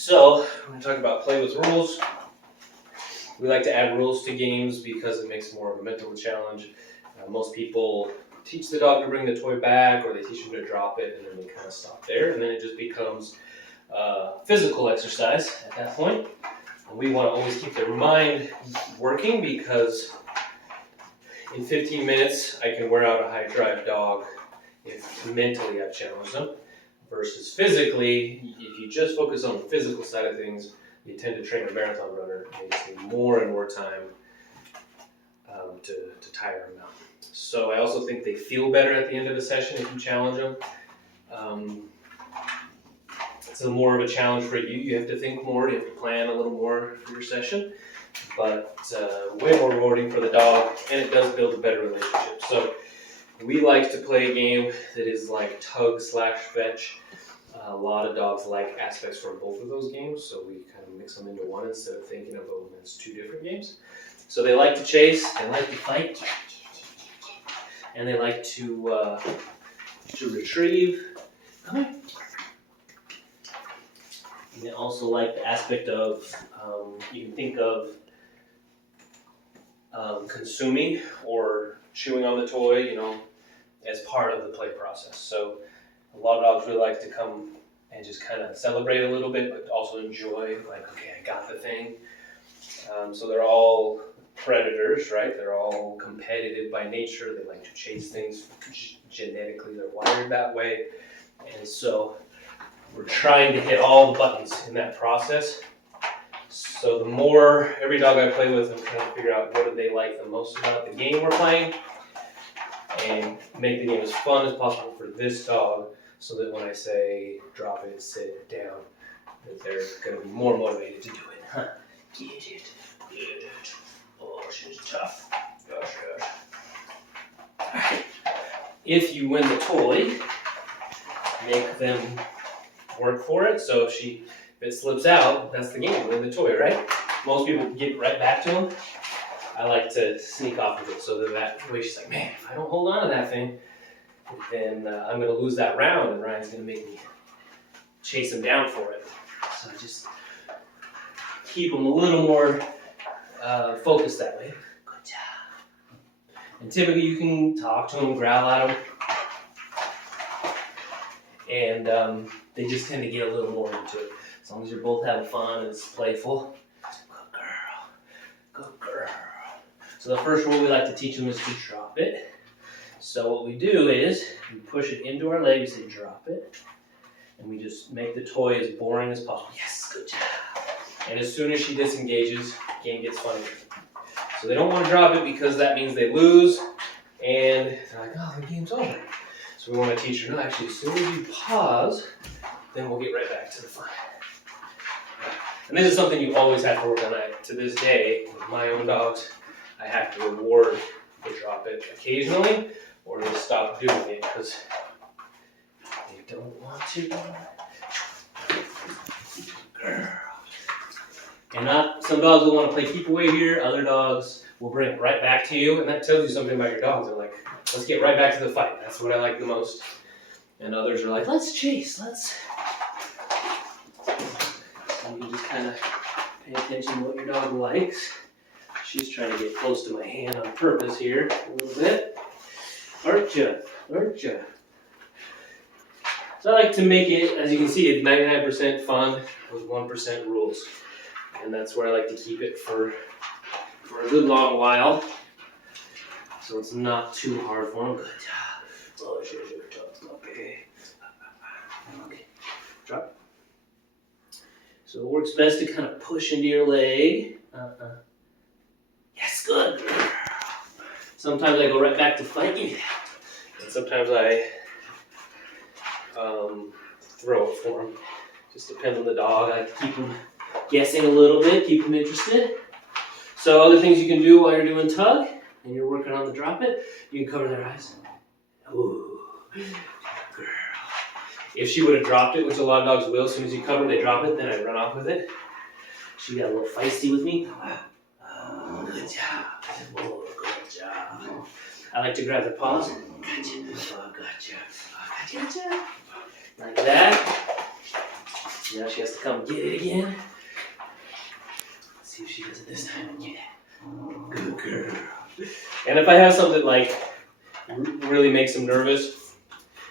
So, we're going to talk about play with rules. We like to add rules to games because it makes it more of a mental challenge. Most people teach the dog to bring the toy back, or they teach them to drop it, and then they kind of stop there, and then it just becomes physical exercise at that point. And we want to always keep their mind working because in 15 minutes I can wear out a high drive dog if mentally I've challenged them. Versus physically, if you just focus on the physical side of things, you tend to train a marathon runner and you just need more and more time to tire them out. So I also think they feel better at the end of the session if you challenge them. It's more of a challenge for you. You have to think more, you have to plan a little more for your session, but way more rewarding for the dog, and it does build a better relationship. So we like to play a game that is like tug/fetch. A lot of dogs like aspects from both of those games, so we kind of mix them into one instead of thinking of them as two different games. So they like to chase, they like to fight, and they like to retrieve. Come on. And they also like the aspect of, you can think of consuming or chewing on the toy, as part of the play process. So a lot of dogs really like to come and just kind of celebrate a little bit, but also enjoy, like, okay, I got the thing. So they're all predators, right? They're all competitive by nature. They like to chase things. Genetically, they're wired that way. And so we're trying to hit all the buttons in that process. So the more every dog I play with, I'm trying to figure out what do they like the most about the game we're playing and make the game as fun as possible for this dog so that when I say drop it, sit down, that they're going to be more motivated to do it. Huh. Get it. Good. Oh, she's tough. Gosh. Alright. If you win the toy, make them work for it. So if it slips out, that's the game. Win the toy, right? Most people get right back to them. I like to sneak off of it so that way she's like, man, if I don't hold on to that thing, then I'm going to lose that round, and Ryan's going to make me chase him down for it. So just keep them a little more focused that way. Good job. And typically you can talk to them, growl at them, and they just tend to get a little more into it. As long as you're both having fun and it's playful. Good girl. So the first rule we like to teach them is to drop it. So what we do is we push it into our leg, we say drop it, and we just make the toy as boring as possible. Yes, good job. And as soon as she disengages, the game gets funny. So they don't want to drop it because that means they lose, and they're like, oh, the game's over. So we want to teach her, no, actually, as soon as you pause, then we'll get right back to the fun. And this is something you always have to work on. To this day, with my own dogs, I have to reward the drop it occasionally, or they stop doing it because they don't want to. Girl. And some dogs will want to play keep away here, other dogs will bring it right back to you, and that tells you something about your dogs. They're like, let's get right back to the fight. That's what I like the most. And others are like, let's chase, let's. So you just kind of pay attention to what your dog likes. She's trying to get close to my hand on purpose here a little bit. Aren't ya? So I like to make it, as you can see, it's 99% fun with 1% rules. And that's where I like to keep it for a good long while. So it's not too hard for them. Good job. Oh, she's tough. Okay. Drop. So it works best to kind of push into your leg. Yes, good. Sometimes I go right back to fighting. And sometimes I throw it for them. Just depends on the dog. I keep them guessing a little bit, keep them interested. So other things you can do while you're doing tug and you're working on the drop it, you can cover their eyes. Ooh, girl. If she would have dropped it, which a lot of dogs will, as soon as you cover, they drop it, then I run off with it. She got a little feisty with me. Oh, good job. Oh, good job. I like to grab their paws. Gotcha. Oh, gotcha. Oh, gotcha. Like that. Now she has to come get it again. Let's see if she does it this time. Yeah. Good girl. And if I have something that like really makes them nervous,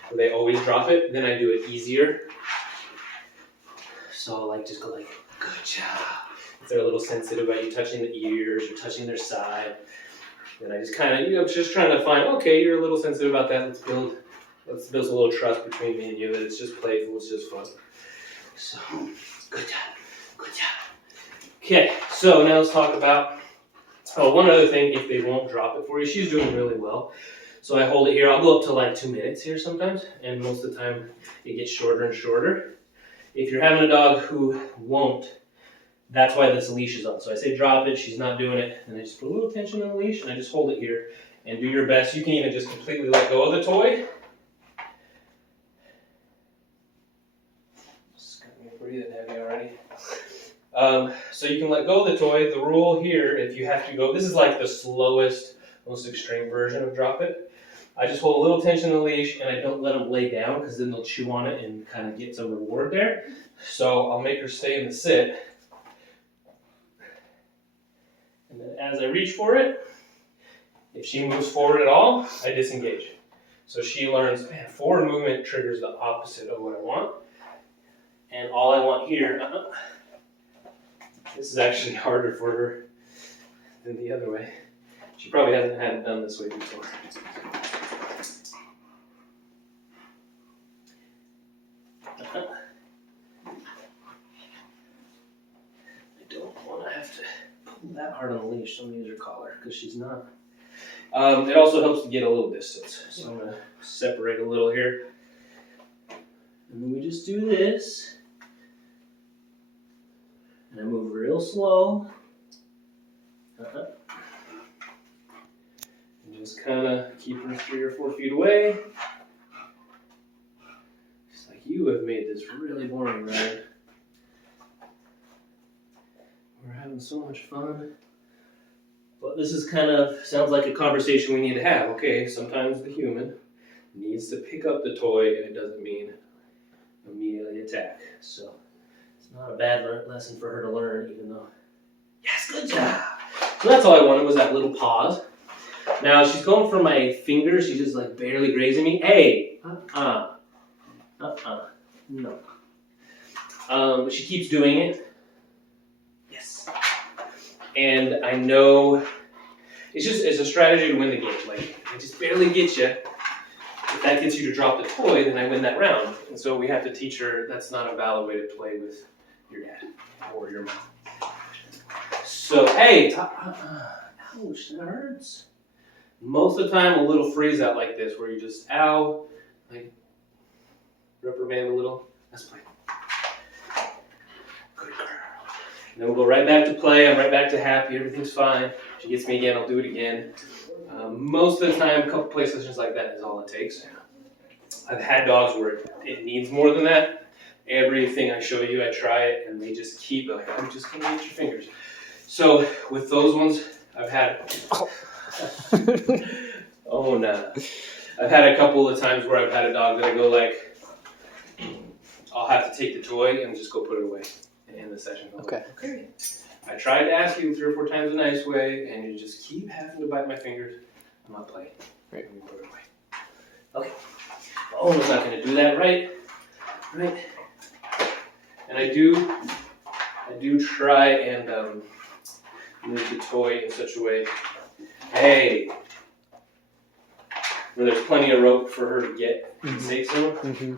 where they always drop it, then I do it easier. So like just go like, good job. If they're a little sensitive about you touching the ears or touching their side, then I just kind of, just trying to find, okay, you're a little sensitive about that. Let's build a little trust between me and you that it's just playful, it's just fun. So, good job, good job. Okay, so now let's talk about, one other thing, if they won't drop it for you, she's doing really well. So I hold it here, I'll go up to like 2 minutes here sometimes, and most of the time it gets shorter and shorter. If you're having a dog who won't, that's why this leash is on. So I say drop it, she's not doing it, and I just put a little tension on the leash, and I just hold it here, and do your best. You can even just completely let go of the toy. It's got me breathing heavy already. So you can let go of the toy. The rule here, if you have to go, this is like the slowest, most extreme version of drop it. I just hold a little tension on the leash, and I don't let them lay down, because then they'll chew on it and kind of get some reward there. So I'll make her stay in the sit. And then as I reach for it, if she moves forward at all, I disengage. So she learns, man, forward movement triggers the opposite of what I want. And all I want here, this is actually harder for her than the other way. She probably hasn't had it done this way before. I don't want to have to pull that hard on the leash, so I'm going to use her collar because she's not. It also helps to get a little distance. So I'm going to separate a little here. And then we just do this. And I move real slow. And just kind of keep her 3 or 4 feet away. It's like, you have made this really boring, Ryan. We're having so much fun. But this is kind of, sounds like a conversation we need to have. Okay, sometimes the human needs to pick up the toy, and it doesn't mean immediately attack. So it's not a bad lesson for her to learn, even though, yes, good job. So that's all I wanted, was that little pause. Now she's going for my fingers. She's just like barely grazing me. Hey, no. But she keeps doing it. Yes. And I know it's a strategy to win the game. Like, I just barely get you. If that gets you to drop the toy, then I win that round. And so we have to teach her that's not a valid way to play with your dad or your mom. So, hey, ouch, that hurts. Most of the time, a little freeze out like this, where you just, ow, like, reprimand a little. Let's play. Good girl. And then we'll go right back to play. I'm right back to happy. Everything's fine. She gets me again. I'll do it again. Most of the time, a couple play sessions like that is all it takes. I've had dogs where it needs more than that. Everything I show you, I try it, and they just keep like, I'm just going to get your fingers. So with those ones, I've had... Oh no. I've had a couple of times where I've had a dog that I go like, I'll have to take the toy and just go put it away and end the session. Okay. I tried to ask you 3 or 4 times a nice way, and you just keep having to bite my fingers. I'm not playing. Right. Let me put it away. Okay. Oh, I'm not going to do that, right? Right. And I do try and move the toy in such a way, hey, where there's plenty of rope for her to get in the safe zone. Mm-hmm.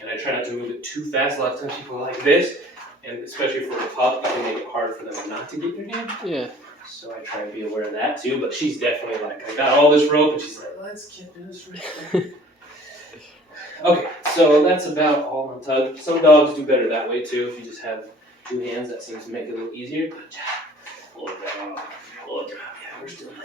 And I try not to move it too fast. A lot of times people are like this, and especially for a pup, it can make it hard for them not to get your hand. Yeah. So I try to be aware of that too, but she's definitely like, I got all this rope, and she's like, let's get this right. Okay, so that's about all on tug. Some dogs do better that way too. If you just have 2 hands, that seems to make it a little easier. Good job. Good job. Good job. Yeah, we're still ready.